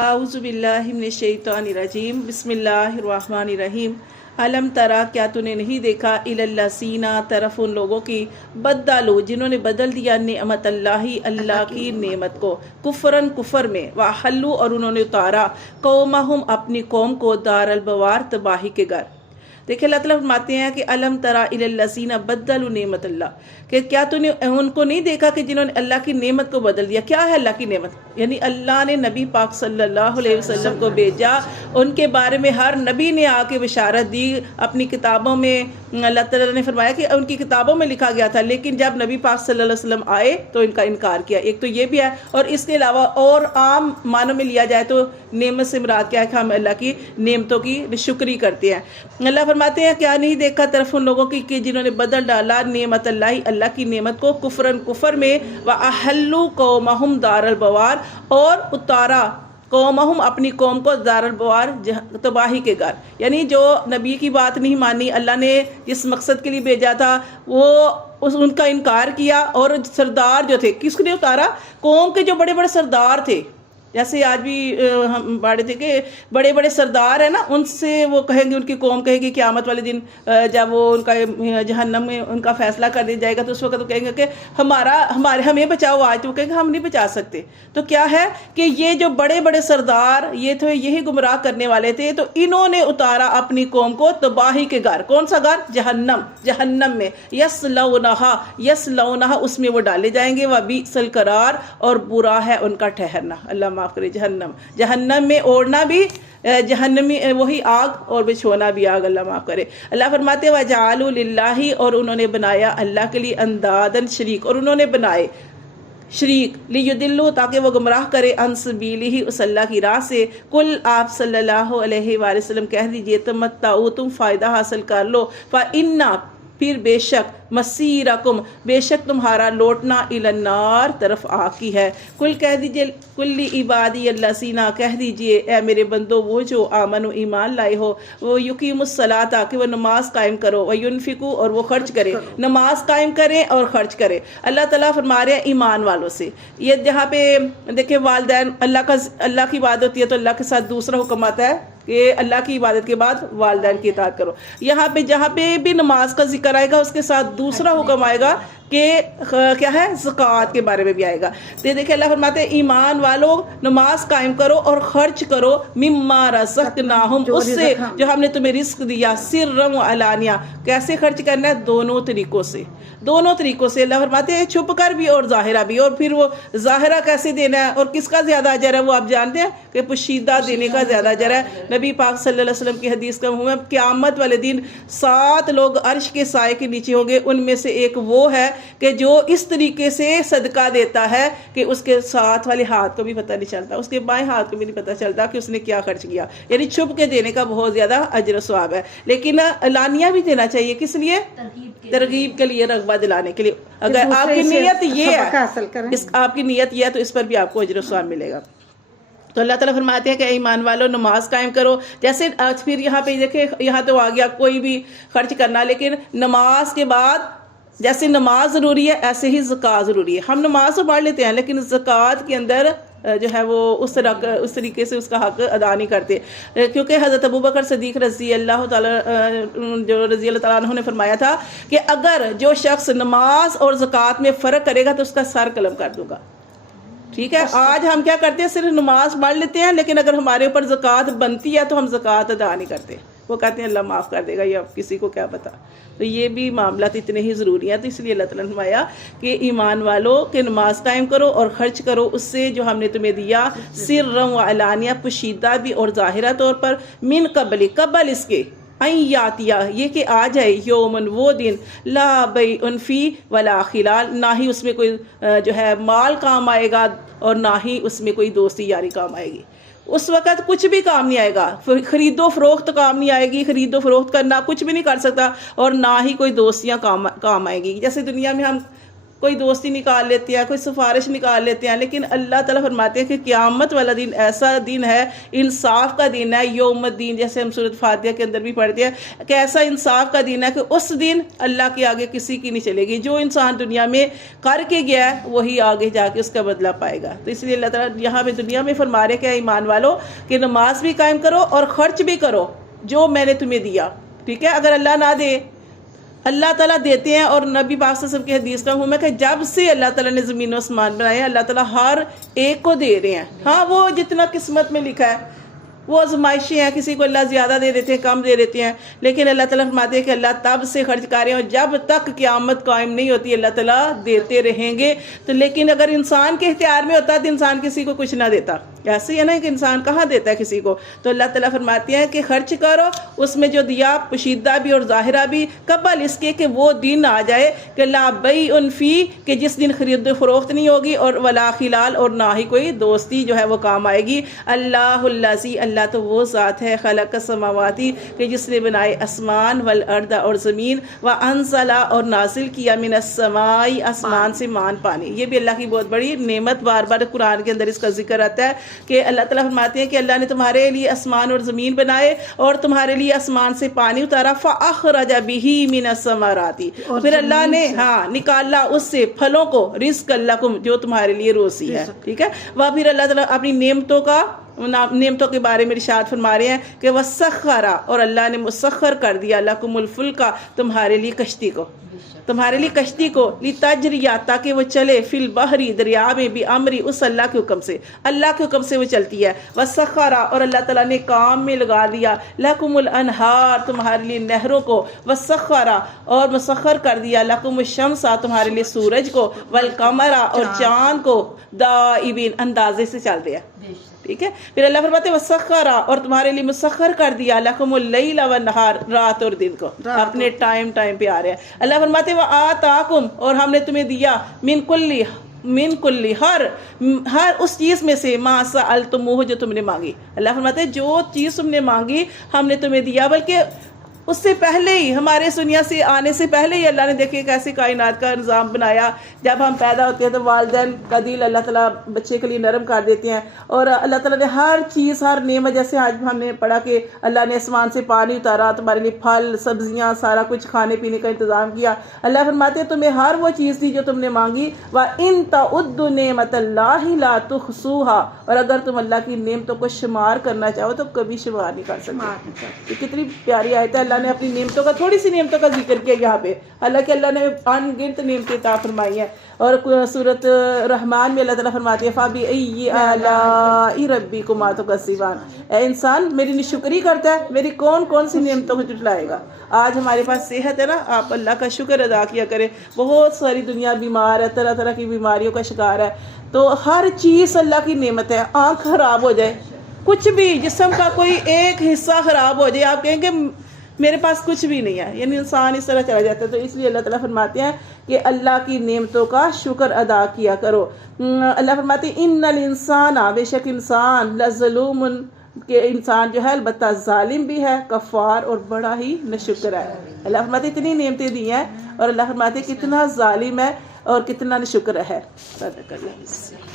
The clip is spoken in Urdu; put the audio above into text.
اعوذ باللہ من الشیطان الرجیم بسم اللہ الرحمن الرحیم علم ترا کیا تو نے نہیں دیکھا الذین طرف ان لوگوں کی بدلوا جنہوں نے بدل دیا نعمت اللہ کی نعمت کو کفرن کفر میں واحلوا اور انہوں نے اتارا قومہم اپنی قوم کو دار البوار تباہی کے گھر۔ دیکھیں اللہ تعالیٰ فرماتے ہیں کہ علم ترا الذین بدلوا نعمت اللہ، کہ کیا تو نے ان کو نہیں دیکھا کہ جنہوں نے اللہ کی نعمت کو بدل دیا۔ کیا ہے اللہ کی نعمت؟ یعنی اللہ نے نبی پاک صلی اللہ علیہ وسلم کو بھیجا، ان کے بارے میں ہر نبی نے آ کے بشارت دی اپنی کتابوں میں۔ اللہ تعالیٰ نے فرمایا کہ ان کی کتابوں میں لکھا گیا تھا، لیکن جب نبی پاک صلی اللہ علیہ وسلم آئے تو ان کا انکار کیا۔ ایک تو یہ بھی ہے، اور اس کے علاوہ اور عام معنوں میں لیا جائے تو نعمت سے مراد کیا ہے کہ ہم اللہ کی نعمتوں کی شکری کرتے ہیں۔ اللہ فرماتے ہیں کیا نہیں دیکھا طرف ان لوگوں کی کہ جنہوں نے بدل ڈالا نعمت اللہ کی نعمت کو کفرن کفر میں، وَأَحَلُّوا قَوْمَهُمْ دَارَ الْبَوَارِ اور اتارا قومہم اپنی قوم کو دار البوار تباہی کے گھر۔ یعنی جو نبی کی بات نہیں مانی، اللہ نے جس مقصد کے لیے بھیجا تھا وہ ان کا انکار کیا، اور سردار جو تھے کس نے اتارا؟ قوم کے جو بڑے بڑے سردار تھے، جیسے آج بھی ہم پڑھے تھے کہ بڑے بڑے سردار ہیں نا، ان سے وہ کہیں گے، ان کی قوم کہے گی قیامت والے دن جب وہ ان کا جہنم میں ان کا فیصلہ کر دیا جائے گا تو اس وقت وہ کہیں گے کہ ہمیں بچاؤ آج، تو وہ کہیں گے ہم نہیں بچا سکتے۔ تو کیا ہے کہ یہ جو بڑے بڑے سردار یہ تھے، یہی گمراہ کرنے والے تھے، تو انہوں نے اتارا اپنی قوم کو تباہی کے گھر۔ کون سا گھر؟ جہنم میں، یصلونہا اس میں وہ ڈالے جائیں گے، وبئس القرار اور برا ہے ان کا ٹھہرنا۔ اللہ معاف کرے، جہنم میں اوڑھنا بھی جہنمی وہی آگ اور بچھونا بھی آگ، اللہ معاف کرے۔ اللہ فرماتے وَجَعَلُوا لِلَّهِ اور انہوں نے بنایا اللہ کے لیے اندادن شریک، اور انہوں نے بنائے شریک لیدلوا تاکہ وہ گمراہ کرے عن سبیلہ اس اللہ کی راہ سے۔ کل آپ صلی اللہ علیہ وآلہ وسلم کہہ دیجئے تمتعوا تم فائدہ حاصل کر لو، فإنَّ پھر بے شک مسیرکم بے شک تمہارا لوٹنا الی النار طرف آگ کی ہے۔ کل کہہ دیجئے کل عبادی الذین کہہ دیجئے اے میرے بندو وہ جو آمن و ایمان لائے ہو، وہ یقیم الصلاۃ کہ وہ نماز قائم کرو، وینفقوا اور وہ خرچ کرے، نماز قائم کریں اور خرچ کرے۔ اللہ تعالیٰ فرما رہے ہیں ایمان والوں سے۔ یہ جہاں پہ دیکھیں والدین اللہ کی عبادت ہوتی ہے تو اللہ کے ساتھ دوسرا حکم آتا ہے کہ اللہ کی عبادت کے بعد والدین کی اطاعت کرو۔ یہاں پہ جہاں پہ بھی نماز کا ذکر آئے گا اس کے ساتھ دوسرا حکم آئے گا کہ کیا ہے؟ زکوٰۃ کے بارے میں بھی آئے گا۔ تو دیکھیں اللہ فرماتے ہیں ایمان والو نماز قائم کرو اور خرچ کرو مما رزقناہم اس سے جو ہم نے تمہیں رزق دیا، سرا و علانیہ۔ کیسے خرچ کرنا ہے؟ دونوں طریقوں سے، دونوں طریقوں سے۔ اللہ فرماتے ہیں چھپ کر بھی اور ظاہرہ بھی۔ اور پھر وہ ظاہرہ کیسے دینا ہے اور کس کا زیادہ اجر ہے وہ آپ جانتے ہیں کہ پوشیدہ دینے کا زیادہ اجر ہے۔ نبی پاک صلی اللہ علیہ وسلم کی حدیث کا مفہوم ہے قیامت والے دن 7 لوگ عرش کے سائے کے نیچے ہوں گے، ان میں سے ایک وہ ہے کہ جو اس طریقے سے صدقہ دیتا ہے کہ اس کے ساتھ والے ہاتھ کو بھی پتہ نہیں چلتا، اس کے بائیں ہاتھ کو بھی نہیں پتہ چلتا کہ اس نے کیا خرچ کیا۔ یعنی چھپ کے دینے کا بہت زیادہ اجر و ثواب ہے، لیکن علانیہ بھی دینا چاہیے۔ کس لیے؟ ترغیب کے لیے، رغبہ دلانے کے لیے۔ اگر آپ کی نیت یہ ہے، آپ کی نیت یہ ہے تو اس پر بھی آپ کو اجر و ثواب ملے گا۔ تو اللہ تعالیٰ فرماتے ہیں کہ ایمان والو نماز قائم کرو۔ جیسے پھر یہاں پہ دیکھیں، یہاں تو آ گیا کوئی بھی خرچ کرنا، لیکن نماز کے بعد جیسے نماز ضروری ہے ایسے ہی زکوٰۃ ضروری ہے۔ ہم نماز تو پڑھ لیتے ہیں لیکن زکوٰۃ کے اندر جو ہے وہ اس طریقے سے اس کا حق ادا نہیں کرتے، کیونکہ حضرت ابوبکر صدیق رضی اللہ تعالیٰ عنہ نے فرمایا تھا کہ اگر جو شخص نماز اور زکوٰۃ میں فرق کرے گا تو اس کا سر قلم کر دوں گا۔ ٹھیک ہے، آج ہم کیا کرتے ہیں؟ صرف نماز پڑھ لیتے ہیں، لیکن اگر ہمارے اوپر زکوٰۃ بنتی ہے تو ہم زکوٰۃ ادا نہیں کرتے۔ وہ کہتے ہیں اللہ معاف کر دے گا، یہ اب کسی کو کیا پتا۔ تو یہ بھی معاملات اتنے ہی ضروری ہیں، تو اس لیے اللہ تعالیٰ نے فرمایا کہ ایمان والو کہ نماز قائم کرو اور خرچ کرو اس سے جو ہم نے تمہیں دیا، سرا و علانیہ پوشیدہ بھی اور ظاہرہ طور پر، من قبل اس کے یاتیہ یہ کہ آ جائے، یومن وہ دن، لا بیع فیہ ولا خلال نہ ہی اس میں کوئی جو ہے مال کام آئے گا اور نہ ہی اس میں کوئی دوستی یاری کام آئے گی۔ اس وقت کچھ بھی کام نہیں آئے گا، خرید و فروخت کام نہیں آئے گی، خرید و فروخت کرنا کچھ بھی نہیں کر سکتا، اور نہ ہی کوئی دوستیاں کام آئے گی۔ جیسے دنیا میں ہم کوئی دوستی نکال لیتے ہیں، کوئی سفارش نکال لیتے ہیں، لیکن اللہ تعالیٰ فرماتے ہیں کہ قیامت والا دن ایسا دن ہے، انصاف کا دن ہے، یوم الدین، جیسے ہم سورۃ فاتحہ کے اندر بھی پڑھتے ہیں کہ ایسا انصاف کا دن ہے کہ اس دن اللہ کے آگے کسی کی نہیں چلے گی. جو انسان دنیا میں کر کے گیا ہے وہی آگے جا کے اس کا بدلہ پائے گا. تو اس لیے اللہ تعالیٰ یہاں پہ دنیا میں فرما رہے کہ ایمان والو کہ نماز بھی قائم کرو اور خرچ بھی کرو جو میں نے تمہیں دیا. ٹھیک ہے، اگر اللہ نہ دے، اللہ تعالیٰ دیتے ہیں. اور نبی پاک صلی اللہ علیہ وسلم کی حدیث کا ہوں میں کہ جب سے اللہ تعالیٰ نے زمین و آسمان بنایا اللہ تعالیٰ ہر ایک کو دے رہے ہیں. ہاں وہ جتنا قسمت میں لکھا ہے وہ آزمائشیں ہیں، کسی کو اللہ زیادہ دے دیتے ہیں، کم دے دیتے ہیں، لیکن اللہ تعالیٰ فرماتے ہیں کہ اللہ تب سے خرچ کر رہے ہیں اور جب تک قیامت قائم نہیں ہوتی اللہ تعالیٰ دیتے رہیں گے. تو لیکن اگر انسان کے اختیار میں ہوتا تو انسان کسی کو کچھ نہ دیتا. ایسے ہی ہے نا کہ انسان کہاں دیتا ہے کسی کو. تو اللہ تعالیٰ فرماتے ہیں کہ خرچ کرو، اس میں جو دیا پوشیدہ بھی اور ظاہرہ بھی، قبل اس کے کہ وہ دن آ جائے کہ لا بیع فی، کہ جس دن خرید و فروخت نہیں ہوگی، اور ولا خلال، اور نہ ہی کوئی دوستی جو ہے وہ کام آئے گی. اللہ الذی، اللہ تو وہ ذات ہے، خلق السماواتی، کہ جس نے بنائے آسمان، والارض، اور زمین، وانزل، اور نازل کیا، من السماء، آسمان سے مان پانی. یہ بھی اللہ کی بہت بڑی نعمت، بار بار قرآن کے اندر اس کا ذکر آتا ہے کہ اللہ تعالیٰ فرماتے ہیں کہ اللہ نے تمہارے لیے آسمان اور زمین بنائے اور تمہارے لیے آسمان سے پانی اتارا. فاخرج بہ من الثمرات، پھر اللہ نے نکالا اس سے پھلوں کو، رزق لکم، جو تمہارے لیے روزی ہے. ٹھیک ہے، وہ پھر اللہ تعالیٰ اپنی نعمتوں کے بارے میں ارشاد فرما رہے ہیں کہ وسخر، اور اللہ نے مسخر کر دیا، لکم الفلک، تمہارے لیے کشتی کو، تمہارے لیے کشتی کو، لتجری، تاکہ وہ چلے، فی البحر، دریا میں، بامری، اس اللہ کے حکم سے، اللہ کے حکم سے وہ چلتی ہے. وسخر، اور اللہ تعالیٰ نے کام میں لگا دیا، لکم الانہار، تمہارے لیے نہروں کو، وسخر، اور مسخر کر دیا، لکم الشمس، تمہارے لیے سورج کو، والقمر، اور چاند کو، دائبین، اندازے سے چلتے ہیں. ٹھیک ہے، پھر اللہ فرماتے ہیں وسخر، اور تمہارے لیے مسخر کر دیا، لکم اللیل والنہار، رات اور دن کو، اپنے ٹائم پہ آ رہے ہیں. اللہ فرماتے ہیں وآتاکم، اور ہم نے تمہیں دیا، من کلی، ہر اس چیز میں سے، ما سألتموہ، جو تم نے مانگی. اللہ فرماتے ہیں جو چیز تم نے مانگی ہم نے تمہیں دیا، بلکہ اس سے پہلے ہی، ہمارے اس دنیا سے آنے سے پہلے ہی اللہ نے دیکھے کیسے کائنات کا نظام بنایا. جب ہم پیدا ہوتے ہیں تو والدین کا دل اللہ تعالیٰ بچے کے لیے نرم کر دیتے ہیں، اور اللہ تعالیٰ نے ہر چیز، ہر نعمت، جیسے آج ہم نے پڑھا کہ اللہ نے آسمان سے پانی اتارا، تمہارے لیے پھل، سبزیاں، سارا کچھ کھانے پینے کا انتظام کیا. اللہ فرماتے ہیں تمہیں ہر وہ چیز دی جو تم نے مانگی. وَإِن تَعُدُّوا نِعْمَتَ اللَّهِ لَا تُحْصُوهَا، اور اگر تم اللہ کی نعمتوں کو شمار کرنا چاہو تو کبھی شمار نہیں کر سکتے. یہ کتنی پیاری آیت ہے. اللہ نے اپنی نعمتوں کا، تھوڑی سی نعمتوں کا ذکر کیا یہاں پہ، حالانکہ اللہ نے ان گنت نعمتیں عطا فرمائی ہیں. اور سورۃ رحمان میں اللہ تعالیٰ فرماتے ہیں فَبِأَيِّ آلَاءِ رَبِّكُمَا تُكَذِّبَانِ، اے انسان میری ناشکری کرتا ہے، میری کون سی نعمتوں کو جھٹلائے گا. آج ہمارے پاس صحت ہے نا، آپ اللہ کا شکر ادا کیا کریں. بہت ساری دنیا بیمار ہے، طرح طرح کی بیماریوں کا شکار ہے. تو ہر چیز اللہ کی نعمت ہے. آنکھ خراب ہو جائے، کچھ بھی جسم کا کوئی ایک حصہ خراب ہو جائے، آپ کہیں گے میرے پاس کچھ بھی نہیں ہے، یعنی انسان اس طرح چلا جاتا ہے. تو اس لیے اللہ تعالیٰ فرماتے ہیں کہ اللہ کی نعمتوں کا شکر ادا کیا کرو. اللہ فرماتے ہیں ان الانسان، بے شک انسان، لظلوم، کہ انسان جو ہے البتہ ظالم بھی ہے، کفار، اور بڑا ہی ناشکر ہے. اللہ فرماتے ہیں اتنی نعمتیں دی ہیں، اور اللہ فرماتے ہیں کتنا ظالم ہے اور کتنا ناشکر ہے. صدق اللہ.